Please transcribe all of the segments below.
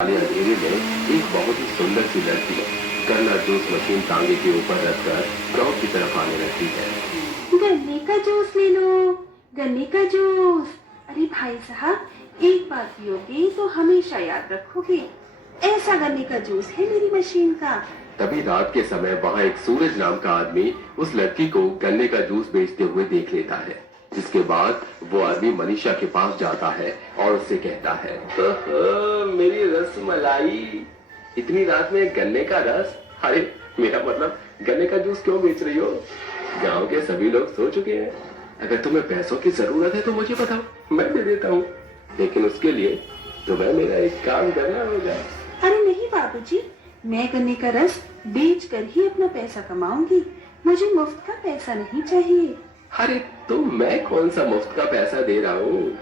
काले अंधेरे में एक बहुत ही सुंदर सी लड़की गन्ना जूस मशीन टांगे के ऊपर रखकर गांव की तरफ आने लगती है। गन्ने का जूस ले लो, गन्ने का जूस। अरे भाई साहब, एक बार पियोगे तो हमेशा याद रखोगे। ऐसा गन्ने का जूस है मेरी मशीन का। तभी रात के समय वहाँ एक सूरज नाम का आदमी उस लड़की को गन्ने का जूस बेचते हुए देख लेता है। जिसके बाद वो आदमी मनीषा के पास जाता है और उससे कहता है, मेरी रसमलाई, इतनी रात में गन्ने का रस? अरे मेरा मतलब गन्ने का जूस क्यों बेच रही हो? गांव के सभी लोग सो चुके हैं। अगर तुम्हें पैसों की जरूरत है तो मुझे बताओ, मैं दे देता हूँ, लेकिन उसके लिए तुम्हें मेरा एक काम करना होगा। अरे नहीं बाबूजी, मैं गन्ने का रस बेच कर ही अपना पैसा कमाऊंगी। मुझे मुफ्त का पैसा नहीं चाहिए। अरे तो मैं कौन सा मुफ्त का पैसा दे रहा हूँ?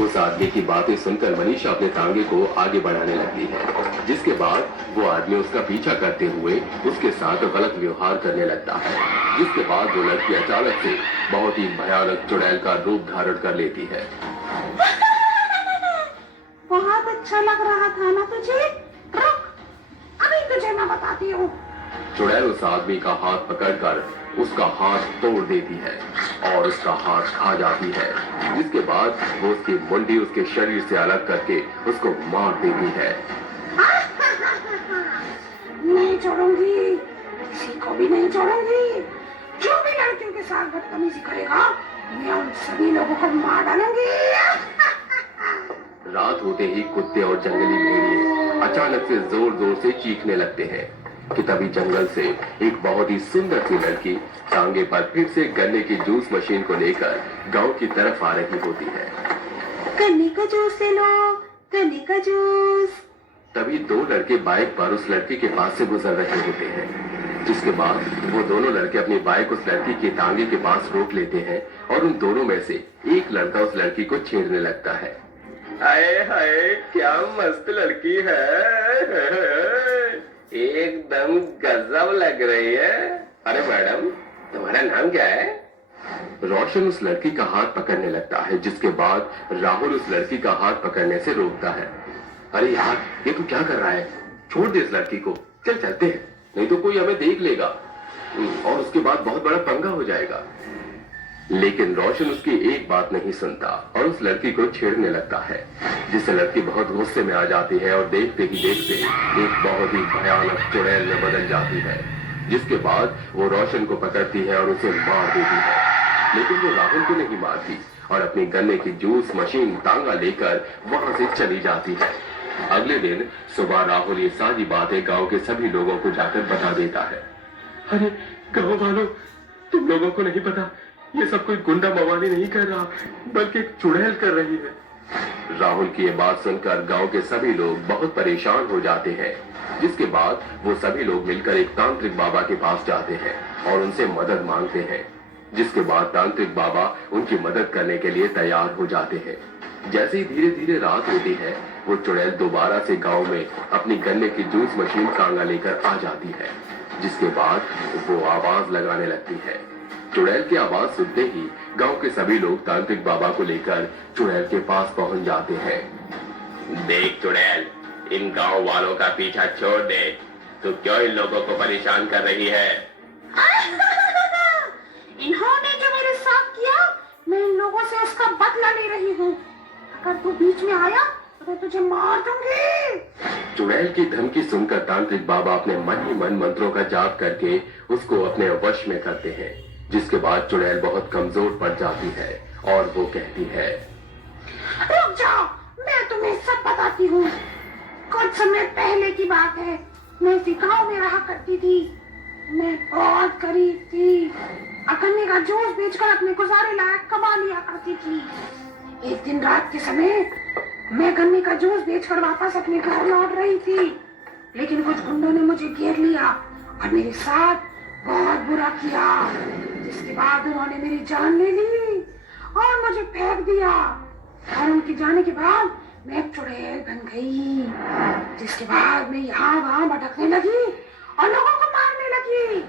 उस आदमी की बातें सुनकर मनीषा अपने टांगे को आगे बढ़ाने लगती है। जिसके बाद वो आदमी उसका पीछा करते हुए उसके साथ गलत व्यवहार करने लगता है। जिसके बाद वो लड़की अचानक से बहुत ही भयानक चुड़ैल का रूप धारण कर लेती है। बहुत अच्छा लग रहा था ना तुझे? रुक, अभी तुझे मैं बताती हूँ। चुड़ैल उस आदमी का हाथ पकड़कर उसका हाथ तोड़ देती है और उसका हाथ खा जाती है। जिसके बाद वो उसकी मुंडी उसके शरीर से अलग करके उसको मार देती है। नहीं छोड़ूंगी, किसी को भी नहीं छोड़ूंगी। जो भी लड़कियों के साथ बदतमीजी करेगा, मैं उन सभी लोगों को मार डालूंगी। रात होते ही कुत्ते और जंगली भेड़िए अचानक से जोर जोर से चीखने लगते हैं कि तभी जंगल से एक बहुत ही सुंदर सी लड़की टांगे पर फिर से गन्ने की जूस मशीन को लेकर गांव की तरफ आ रही होती है। गन्ने का जूस ले लो, गन्ने का जूस। तभी दो लड़के बाइक पर उस लड़की के पास से गुजर रहे होते हैं। जिसके बाद वो दोनों लड़के अपनी बाइक उस लड़की के टांगे के पास रोक लेते हैं और उन दोनों में से एक लड़का उस लड़की को छेड़ने लगता है। हाय हाय, क्या मस्त लड़की है, एकदम गजब लग रही है। अरे मैडम, तुम्हारा नाम क्या है? रोशन उस लड़की का हाथ पकड़ने लगता है। जिसके बाद राहुल उस लड़की का हाथ पकड़ने से रोकता है। अरे यार, ये तू क्या कर रहा है? छोड़ दे इस लड़की को, चल चलते हैं, नहीं तो कोई हमें देख लेगा और उसके बाद बहुत बड़ा पंगा हो जाएगा। लेकिन रोशन उसकी एक बात नहीं सुनता और उस लड़की को छेड़ने लगता है। जिससे लड़की बहुत गुस्से में आ जाती है और देखते ही देखते एक बहुत ही भयानक चुड़ैल में बदल जाती है। जिसके बाद वो रोशन को पकड़ती है और उसे मार देती है। लेकिन वो राहुल को नहीं मारती और अपनी गन्ने की जूस मशीन टांगा लेकर वहां से चली जाती है। अगले दिन सुबह राहुल ये सारी बातें गांव के सभी लोगों को जाकर बता देता है। अरे गांव वालों, तुम लोगों को नहीं पता, ये सब कोई गुंडा मवाली नहीं कर रहा, बल्कि एक चुड़ैल कर रही है। राहुल की ये बात सुनकर गांव के सभी लोग बहुत परेशान हो जाते हैं। जिसके बाद वो सभी लोग मिलकर एक तांत्रिक बाबा के पास जाते हैं और उनसे मदद मांगते हैं। जिसके बाद तांत्रिक बाबा उनकी मदद करने के लिए तैयार हो जाते हैं। जैसे ही धीरे धीरे रात होती है, वो चुड़ैल दोबारा से गांव में अपनी गन्ने की जूस मशीन टांगा लेकर आ जाती है। जिसके बाद वो आवाज लगाने लगती है। चुड़ैल की आवाज सुनते ही गांव के सभी लोग तांत्रिक बाबा को लेकर चुड़ैल के पास पहुंच जाते हैं। देख चुड़ैल, इन गांव वालों का पीछा छोड़ दे, तू क्यों इन लोगों को परेशान कर रही है? इन्होंने जो मेरे साथ किया, मैं इन लोगों से उसका बदला ले रही हूँ। अगर तू बीच में आया तो मैं तुझे मार दूंगी। चुड़ैल की धमकी सुनकर तांत्रिक बाबा अपने मन ही मन मंत्रों का जाप करके उसको अपने वश में करते हैं। जिसके बाद चुड़ैल बहुत कमजोर पड़ जाती है और वो कहती है, रुक जाओ, मैं तुम्हें सब बताती हूँ। कुछ समय पहले की बात है, मैं इसी गांव में रहा करती थी। मैं बहुत गरीब थी, गन्ने का जूस बेचकर अपने गुजारे लायक कमा लिया करती थी। एक दिन रात के समय मैं गन्ने का जूस बेचकर वापस अपने घर लौट रही थी, लेकिन कुछ गुंडों ने मुझे घेर लिया और मेरे साथ बहुत बुरा किया। जिसके बाद उन्होंने मेरी जान ले ली और मुझे फेंक दिया और उनके जाने के बाद मैं एक चुड़ैल बन गई। जिसके बाद मैं यहाँ वहाँ भटकने लगी और लोगों को मारने लगी।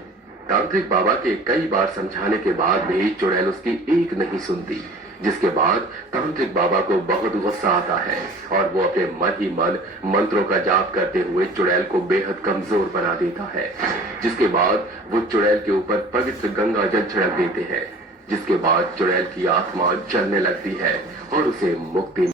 तांत्रिक बाबा के कई बार समझाने के बाद भी चुड़ैल उसकी एक नहीं सुनती। जिसके बाद तांत्रिक बाबा को बहुत गुस्सा आता है और वो अपने मन ही मन मंत्रों का जाप करते हुए चुड़ैल को बेहद कमजोर बना देता है। जिसके बाद वो चुड़ैल के ऊपर पवित्र गंगा जल छिड़क देते हैं, जिसके बाद चुड़ैल की आत्मा जलने लगती है और उसे मुक्ति